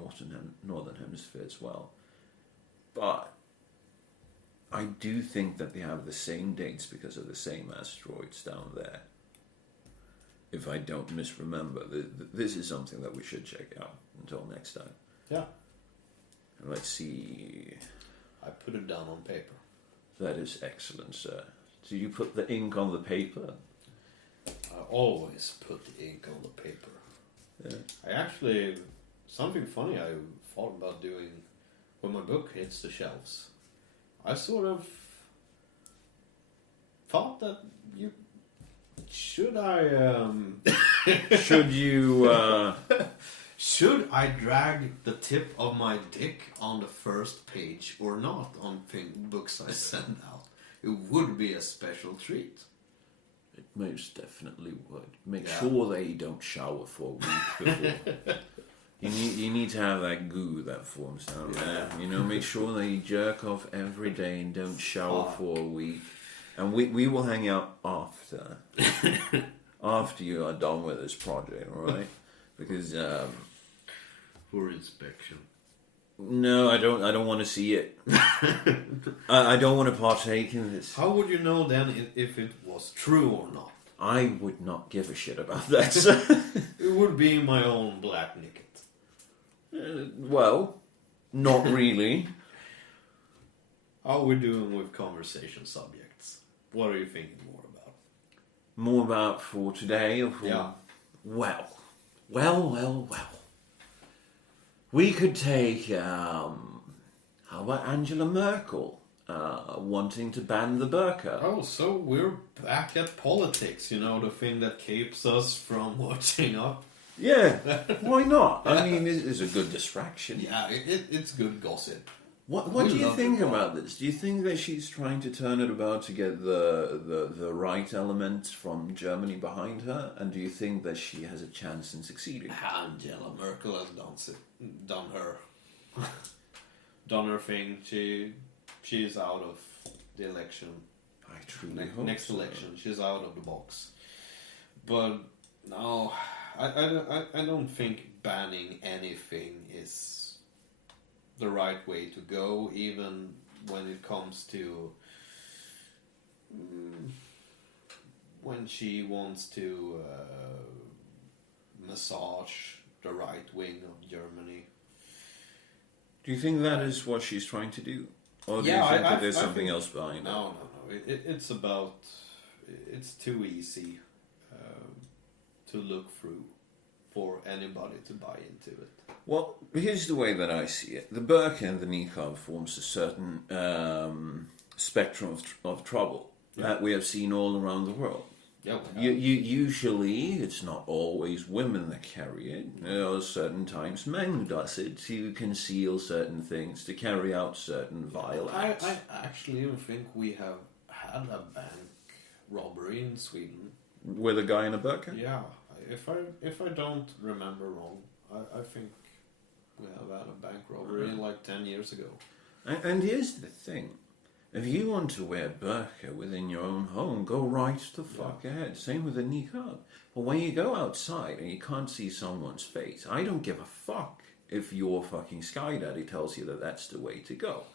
northern hemisphere as well. But I do think that they have the same dates because of the same asteroids down there. If I don't misremember, this is something that we should check out until next time. Yeah. Let's see. I put it down on paper. That is excellent, sir. Do you put the ink on the paper? I always put the ink on the paper. Yeah. Something funny I thought about doing when my book hits the shelves. I sort of thought that should I drag the tip of my dick on the first page or not on books I send out? It would be a special treat. It most definitely would. Make sure they don't shower for a week before. You need to have that goo that forms down there. Make sure they jerk off every day and don't shower for a week. And we will hang out after you are done with this project, all right? Because for inspection. No, I don't want to see it. I don't want to partake in this. How would you know then if it was true or not? I would not give a shit about that. It would be my own black nicket. Well, not really. How are we doing with conversation subjects? What are you thinking more about? More about for today or for... Yeah. Well. We could take, how about Angela Merkel wanting to ban the burqa? Oh, so we're back at politics, the thing that keeps us from watching up. Yeah, why not? I mean, it's a good distraction. Yeah, it's good gossip. What We do you love think it. about this? Do you think that she's trying to turn it about to get the right element from Germany behind her? And do you think that she has a chance in succeeding? Angela Merkel has done her thing. She's out of the election. I truly hope Next so. election, she's out of the box. But no, I don't think banning anything is the right way to go, even when it comes to when she wants to massage the right wing of Germany. Do you think that is what she's trying to do? Or do Yeah, you think I that there's I something think- else behind it? No. It's about. It's too easy to look through for anybody to buy into it. Well, here's the way that I see it. The burqa and the niqab forms a certain spectrum of trouble that we have seen all around the world. Yeah, Usually, it's not always women that carry it. There are certain times men who does it to conceal certain things, to carry out certain vile acts. I actually even think we have had a bank robbery in Sweden. With a guy in a burqa? Yeah, if I don't remember wrong, I think we have had a bank robbery like 10 years ago. And here's the thing. If you want to wear burqa within your own home, go right the fuck ahead. Same with the niqab. But when you go outside and you can't see someone's face, I don't give a fuck if your fucking sky daddy tells you that that's the way to go.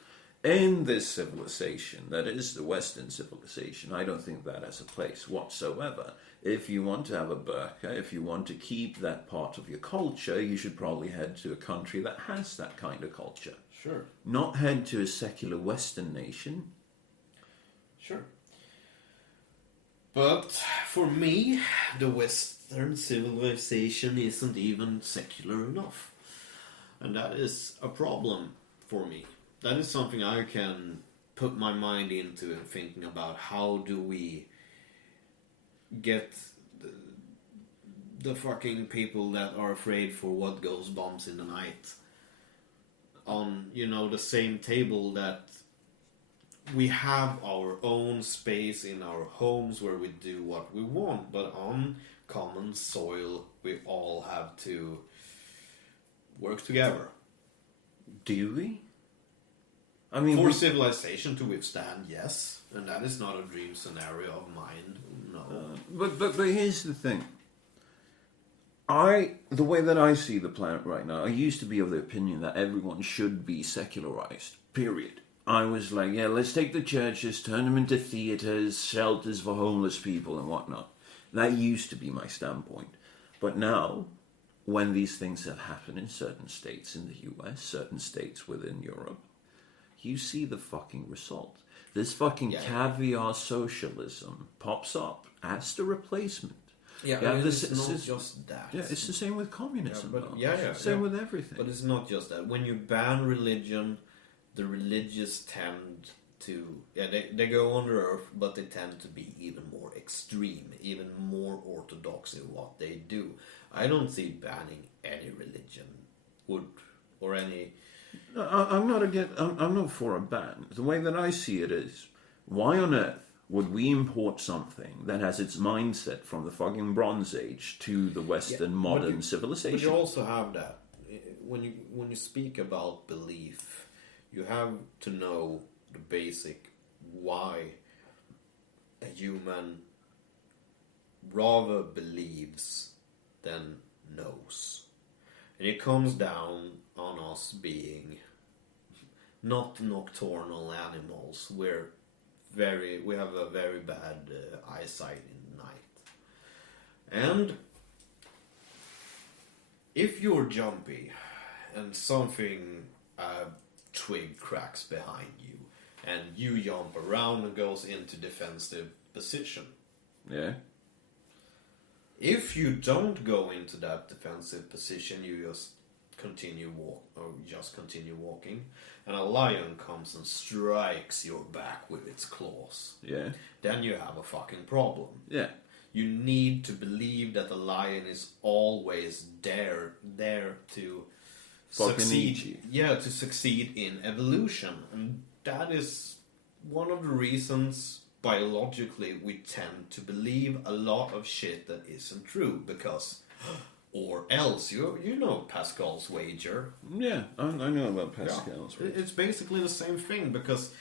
In this civilization, that is the Western civilization, I don't think that has a place whatsoever. If you want to have a burqa, if you want to keep that part of your culture, you should probably head to a country that has that kind of culture. Sure. Not head to a secular Western nation. Sure. But for me, the Western civilization isn't even secular enough. And that is a problem for me. That is something I can put my mind into and thinking about. How do we get the fucking people that are afraid for what goes bumps in the night on, the same table, that we have our own space in our homes where we do what we want, but on common soil we all have to work together. Do we? I mean, For civilization to withstand, yes, and that is not a dream scenario of mine. No. but here's the thing. The way that I see the planet right now, I used to be of the opinion that everyone should be secularized. Period. I was like, yeah, let's take the churches, turn them into theaters, shelters for homeless people and whatnot. That used to be my standpoint. But now, when these things have happened in certain states in the US, certain states within Europe, you see the fucking result. This fucking caviar socialism pops up as the replacement. Yeah, Yeah, it's not just that. Yeah, it's the same with communism. Yeah, but- though. yeah, Same with everything. But it's not just that. When you ban religion, the religious tend to... Yeah, they go on the earth, but they tend to be even more extreme, even more orthodox in what they do. I don't see banning any religion or any... No, I'm not for a ban. The way that I see it is, why on earth would we import something that has its mindset from the fucking Bronze Age to the Western modern civilization? But you also have that. When you speak about belief, you have to know the basic why a human rather believes than knows. And it comes down on us being not nocturnal animals. We have a very bad eyesight in the night. And if you're jumpy and something, a twig cracks behind you, and you jump around and goes into defensive position. Yeah. If you don't go into that defensive position, you just continue walking, and a lion comes and strikes your back with its claws. Yeah. Then you have a fucking problem. Yeah. you need to believe that the lion is always there to Fucking succeed. eat you. Yeah, to succeed in evolution, and that is one of the reasons biologically we tend to believe a lot of shit that isn't true, because or else you know Pascal's wager. Yeah, I know about Pascal's. Yeah. It's basically the same thing, because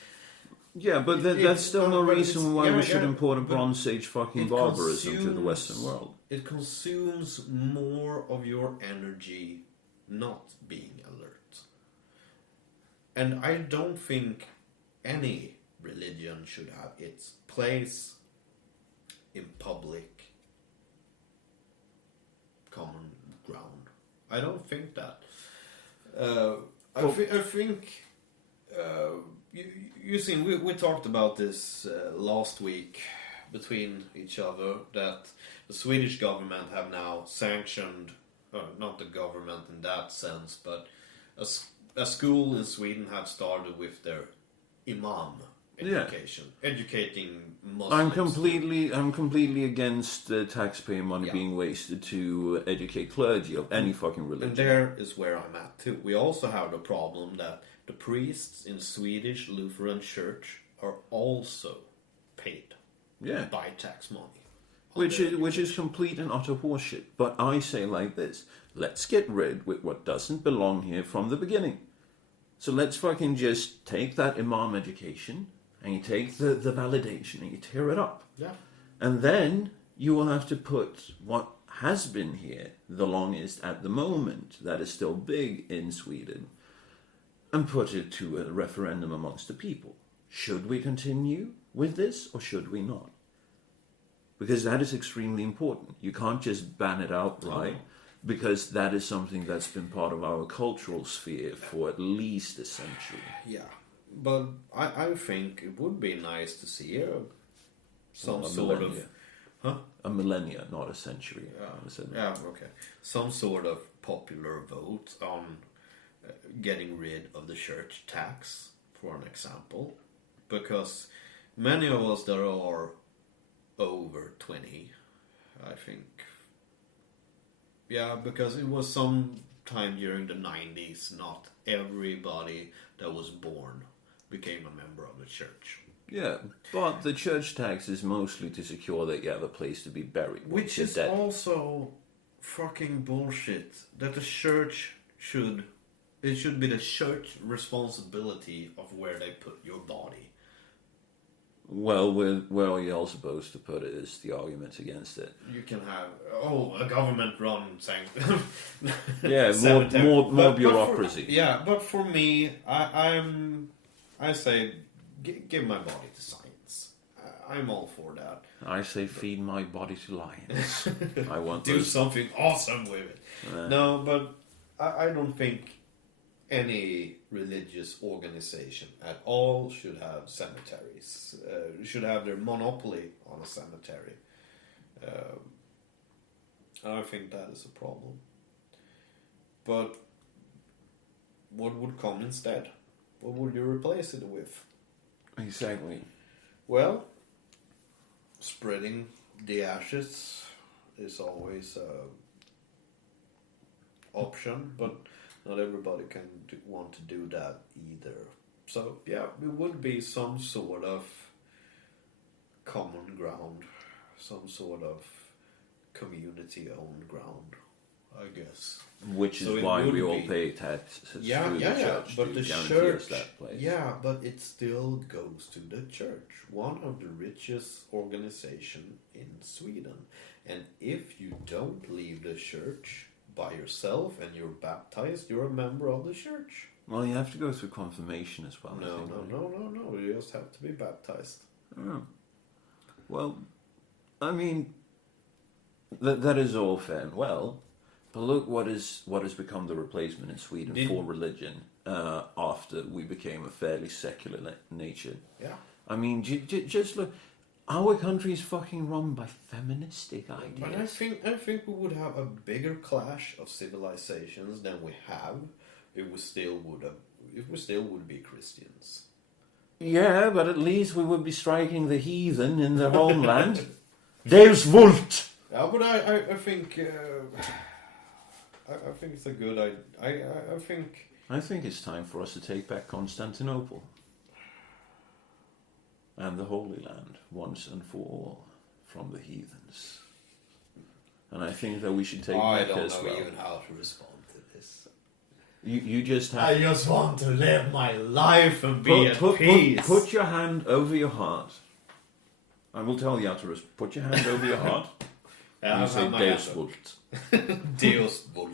Yeah, but that's still no reason why we should import a but Bronze Age fucking barbarism to the Western world. It consumes more of your energy not being alert. And I don't think any religion should have its place in public common ground. I don't think that. I think you see, we talked about this last week between each other, that the Swedish government have now sanctioned, not the government in that sense, but a school in Sweden have started with their imam education, educating Muslims. I'm completely against taxpayer money being wasted to educate clergy of any fucking religion. And there is where I'm at too. We also have the problem that the priests in Swedish Lutheran Church are also paid by tax money. Which is complete and utter horseshit. But I say like this: let's get rid with what doesn't belong here from the beginning. So let's fucking just take that imam education and you take the validation and you tear it up. Yeah. And then you will have to put what has been here the longest at the moment, that is still big in Sweden, and put it to a referendum amongst the people. Should we continue with this or should we not? Because that is extremely important. You can't just ban it outright, because that is something that's been part of our cultural sphere for at least a century. Yeah, but I think it would be nice to see some sort millennia. of... A millennia, not a century. Yeah, okay. Some sort of popular vote on getting rid of the church tax, for an example. Because many of us that are over 20, I think... Yeah, because it was some time during the 90s, not everybody that was born became a member of the church. Yeah, but the church tax is mostly to secure that you have a place to be buried. Which is also fucking bullshit. That the church should... It should be the church responsibility of where they put your body. Well, where are you all supposed to put it is the argument against it. You can have, a government-run saying... Yeah, more bureaucracy. But for me, I say, give my body to science. I'm all for that. I say feed my body to lions. I want do something awesome with it. No, but I don't think any religious organization at all should have cemeteries. Should have their monopoly on a cemetery. I think that is a problem. But what would come instead? What would you replace it with? Exactly. Well, spreading the ashes is always an option, but not everybody can want to do that either. So, yeah, it would be some sort of common ground, some sort of community-owned ground, I guess. Which is why we all pay taxes through the church but to the guarantee church, us that place. Yeah, but it still goes to the church, one of the richest organization in Sweden. And if you don't leave the church by yourself and you're baptized, you're a member of the church. Well, you have to go through confirmation as well. No. You just have to be baptized. Oh. Well, I mean, that is all fair and well. But look what has become the replacement in Sweden for religion after we became a fairly secular nation. Yeah. I mean, just look. Our country is fucking run by feministic ideas. But I think we would have a bigger clash of civilizations than we have if we still would be Christians. Yeah, but at least we would be striking the heathen in their homeland. Deus vult! Yeah, but I think I think it's a good idea. I think I think it's time for us to take back Constantinople and the Holy Land once and for all from the heathens. And I think that we should take I back don't as know well. even how to respond to this. You just have I just want to live my life and be at peace. Put your hand over your heart. I will tell you how to put your hand over your heart. Yeah, And you I've say had my Deus hand vult. Deus vult.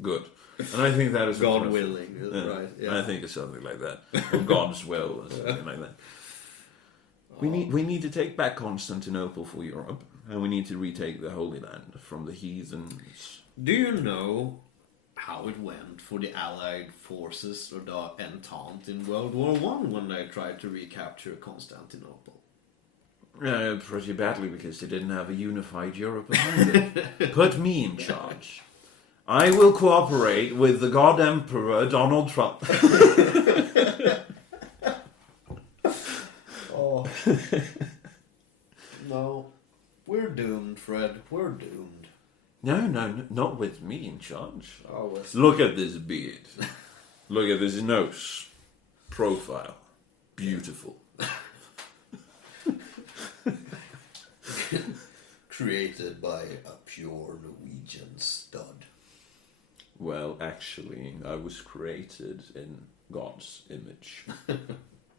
Good. And I think that is God what- willing, right? Yeah. I think it's something like that. Or God's will, or something like that. We need to take back Constantinople for Europe, and we need to retake the Holy Land from the heathens. Do you know how it went for the Allied forces or the Entente in World War I when they tried to recapture Constantinople? Pretty badly, because they didn't have a unified Europe behind it. Put me in charge. I will cooperate with the God Emperor Donald Trump. Oh. No. We're doomed, Fred. We're doomed. No, not with me in charge. Oh, Look at this beard. Look at this nose. Profile. Beautiful. created by a pure Norwegian stud. Well, actually, I was created in God's image.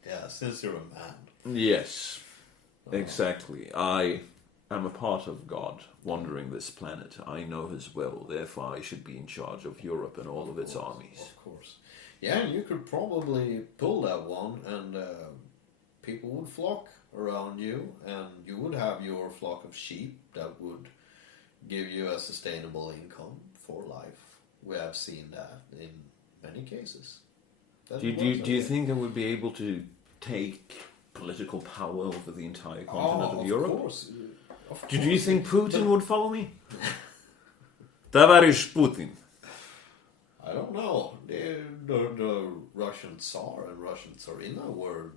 Yeah, since you're a man. Yes, exactly. I am a part of God wandering this planet. I know His will, therefore I should be in charge of Europe and all of its armies. Of course. Yeah, and you could probably pull that one, and people would flock around you, and you would have your flock of sheep that would give you a sustainable income for life. We have seen that in many cases. Do you think I would be able to take political power over the entire continent of Europe? Of course. Do you think Putin would follow me? Tavarish Putin. I don't know. The Russian Tsar and Russian Tsarina were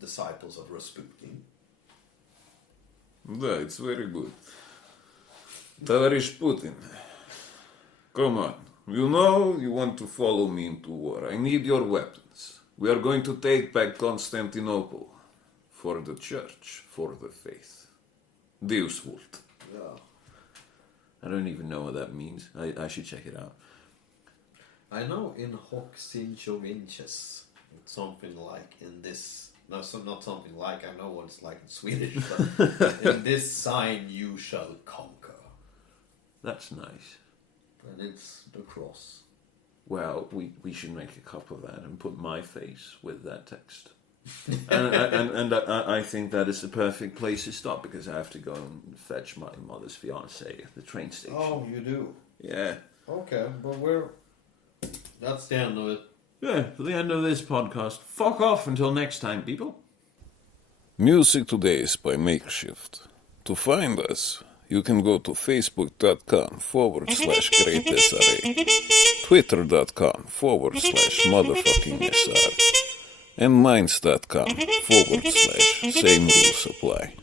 disciples of Rasputin. Да, it's very good. Tavarish Putin. Come on. You know you want to follow me into war. I need your weapons. We are going to take back Constantinople. For the church, for the faith. Deus vult. Yeah. I don't even know what that means. I should check it out. I know in hoc sincho vinces, something like in this. No, so not something like. I know what it's like in Swedish, but in this sign you shall conquer, That's nice. and it's the cross. Well, we should make a cup of that and put my face with that text. and I think that is the perfect place to stop, because I have to go and fetch my mother's fiance at the train station. Oh, you do. Yeah. Okay, but that's the end of it. Yeah, for the end of this podcast. Fuck off until next time, people. Music today is by Makeshift. To find us, you can go to facebook.com/greatsra, twitter.com/motherfucking-sr, and minds.com/same rules apply.